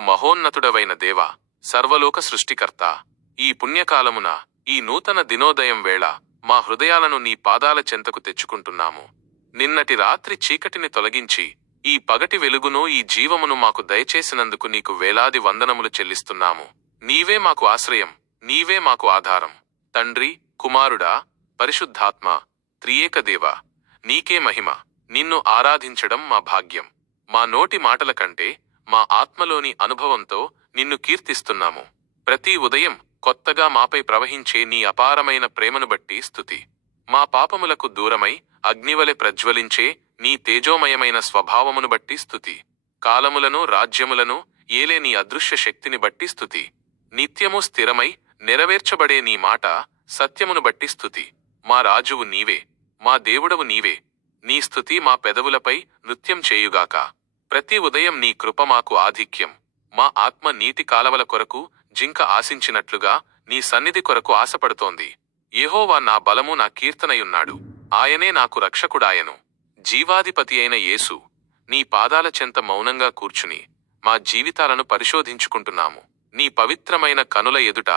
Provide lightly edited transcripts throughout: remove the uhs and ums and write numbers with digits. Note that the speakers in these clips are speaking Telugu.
మహోన్నతుడవైన దేవా, సర్వలోక సృష్టికర్త, ఈ పుణ్యకాలమున ఈ నూతన దినోదయం వేళ మా హృదయాలను నీ పాదాల చెంతకు తెచ్చుకుంటున్నాము. నిన్నటి రాత్రి చీకటిని తొలగించి ఈ పగటి వెలుగును, ఈ జీవమును మాకు దయచేసినందుకు నీకు వేలాది వందనములు చెల్లిస్తున్నాము. నీవే మాకు ఆశ్రయం, నీవే మాకు ఆధారం. తండ్రి, కుమారుడా, పరిశుద్ధాత్మ, త్రియేక దేవా, నీకే మహిమ. నిన్ను ఆరాధించడం మా భాగ్యం. మా నోటి మాటల కంటే మా ఆత్మలోని అనుభవంతో నిన్ను కీర్తిస్తున్నాము. ప్రతి ఉదయం కొత్తగా మాపై ప్రవహించే నీ అపారమైన ప్రేమను బట్టి స్తుతి. మా పాపములకు దూరమై అగ్నివలె ప్రజ్వలించే నీ తేజోమయమైన స్వభావమును బట్టి స్తుతి. కాలములను, రాజ్యములను ఏలే నీ అదృశ్య శక్తిని బట్టి స్తుతి. నిత్యము స్థిరమై నెరవేర్చబడే నీ మాట సత్యమును బట్టి స్తుతి. మా రాజువు నీవే, మా దేవుడవు నీవే. నీ స్తుతి మా పెదవులపై నృత్యం చేయుగాక. ప్రతి ఉదయం నీ కృప మాకు ఆధిక్యం. మా ఆత్మ నీటి కాలవల కొరకు జింక ఆశించినట్లుగా నీ సన్నిధి కొరకు ఆశపడుతోంది. యెహోవా నా బలము, నా కీర్తనయున్నాడు. ఆయనే నాకు రక్షకుడాయను. జీవాధిపతి అయిన యేసు, నీ పాదాల చెంత మౌనంగా కూర్చుని మా జీవితాలను పరిశోధించుకుంటున్నాము. నీ పవిత్రమైన కనుల ఎదుట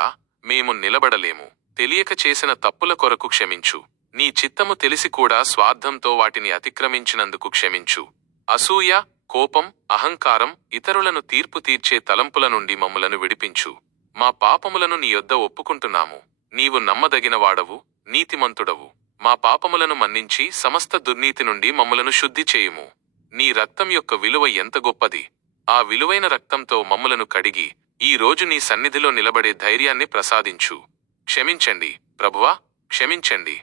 మేము నిలబడలేము. తెలియక చేసిన తప్పుల కొరకు క్షమించు. నీ చిత్తము తెలిసి కూడా స్వార్థంతో వాటిని అతిక్రమించినందుకు క్షమించు. అసూయ, కోపం, అహంకారం, ఇతరులను తీర్పు తీర్చే తలంపుల నుండి మమ్ములను విడిపించు. మా పాపములను నీ యొద్ద ఒప్పుకుంటున్నాము. నీవు నమ్మదగినవాడవు, నీతిమంతుడవు. మా పాపములను మన్నించి సమస్త దుర్నీతి నుండి మమ్ములను శుద్ధి చేయుము. నీ రక్తం యొక్క విలువ ఎంత గొప్పది! ఆ విలువైన రక్తంతో మమ్ములను కడిగి ఈ రోజు నీ సన్నిధిలో నిలబడే ధైర్యాన్ని ప్రసాదించు. క్షమించండి ప్రభువా, క్షమించండి.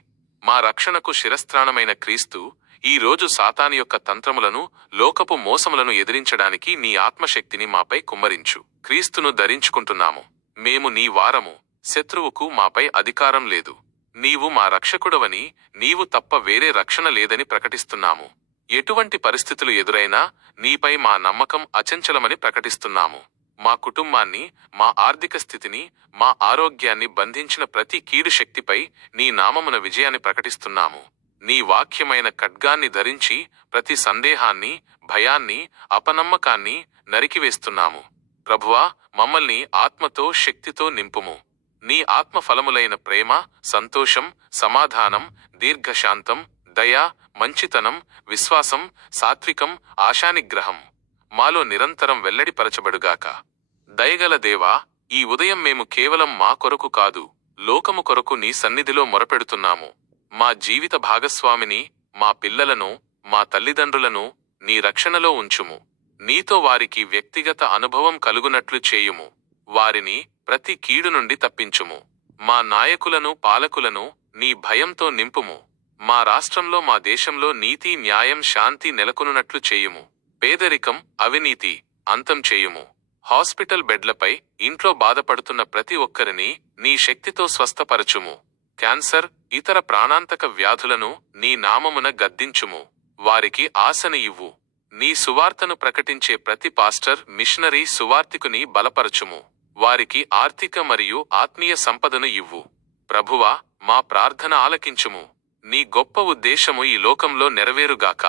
మా రక్షణకు శిరస్త్రాణమైన క్రీస్తు, ఈ రోజు సాతాను యొక్క తంత్రములను, లోకపు మోసములను ఎదిరించడానికి నీ ఆత్మశక్తిని మాపై కుమ్మరించు. క్రీస్తును ధరించుకుంటున్నాము. మేము నీ వారము. శత్రువుకు మాపై అధికారం లేదు. నీవు మా రక్షకుడవని, నీవు తప్ప వేరే రక్షణ లేదని ప్రకటిస్తున్నాము. ఎటువంటి పరిస్థితులు ఎదురైనా నీపై మా నమ్మకం అచంచలమని ప్రకటిస్తున్నాము. మా కుటుంబాన్ని, మా ఆర్థిక స్థితిని, మా ఆరోగ్యాన్ని బంధించిన ప్రతి కీడు శక్తిపై నీ నామమున విజయాన్ని ప్రకటిస్తున్నాము. నీ వాక్యమైన ఖడ్గాన్ని ధరించి ప్రతి సందేహాన్ని, భయాన్ని, అపనమ్మకాన్ని నరికివేస్తున్నాము. ప్రభువా, మమ్మల్ని ఆత్మతో, శక్తితో నింపుము. నీ ఆత్మ ఫలములైన ప్రేమ, సంతోషం, సమాధానం, దీర్ఘశాంతం, దయ, మంచితనం, విశ్వాసం, సాత్వికం, ఆశానిగ్రహం మాలో నిరంతరం వెల్లడిపరచబడుగాక. దయగల దేవా, ఈ ఉదయం మేము కేవలం మా కొరకు కాదు, లోకము కొరకు నీ సన్నిధిలో మొరపెడుతున్నాము. మా జీవిత భాగస్వామిని, మా పిల్లలను, మా తల్లిదండ్రులను నీ రక్షణలో ఉంచుము. నీతో వారికి వ్యక్తిగత అనుభవం కలుగునట్లు చేయుము. వారిని ప్రతి కీడు నుండి తప్పించుము. మా నాయకులను, పాలకులను నీ భయంతో నింపుము. మా రాష్ట్రంలో, మా దేశంలో నీతి, న్యాయం, శాంతి నెలకొనున్నట్లు చేయుము. పేదరికం, అవినీతి అంతం చేయుము. హాస్పిటల్ బెడ్లపై, ఇంట్లో బాధపడుతున్న ప్రతి ఒక్కరిని నీ శక్తితో స్వస్థపరచుము. క్యాన్సర్, ఇతర ప్రాణాంతక వ్యాధులను నీ నామమున గద్దించుము. వారికి ఆశను ఇవ్వు. నీ సువార్తను ప్రకటించే ప్రతి పాస్టర్, మిషనరీ, సువార్తికుని బలపరచుము. వారికి ఆర్థిక మరియు ఆత్మీయ సంపదను ఇవ్వు. ప్రభువా, మా ప్రార్థన ఆలకించుము. నీ గొప్ప ఉద్దేశము ఈ లోకంలో నెరవేరుగాక.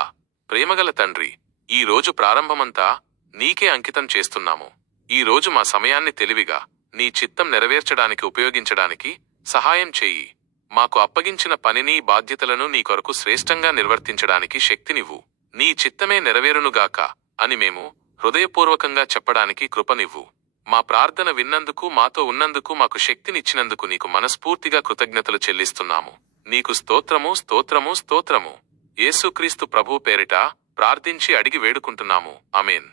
ప్రేమగల తండ్రి, ఈ రోజు ప్రారంభమంతా నీకే అంకితం చేస్తున్నాము. ఈ రోజు మా సమయాన్ని తెలివిగా నీ చిత్తం నెరవేర్చడానికి ఉపయోగించడానికి సహాయం చేయి. మాకు అప్పగించిన పనిని, బాధ్యతలను నీ కొరకు శ్రేష్టంగా నిర్వర్తించడానికి శక్తినివ్వు. నీ చిత్తమే నెరవేరునుగాక అని మేము హృదయపూర్వకంగా చెప్పడానికి కృపనివ్వు. మా ప్రార్థన విన్నందుకు, మాతో ఉన్నందుకు, మాకు శక్తినిచ్చినందుకు నీకు మనస్ఫూర్తిగా కృతజ్ఞతలు చెల్లిస్తున్నాము. నీకు స్తోత్రము, స్తోత్రము, స్తోత్రము. యేసుక్రీస్తు ప్రభువు పేరిట ప్రార్థించి అడిగి వేడుకుంటున్నాము. ఆమేన్.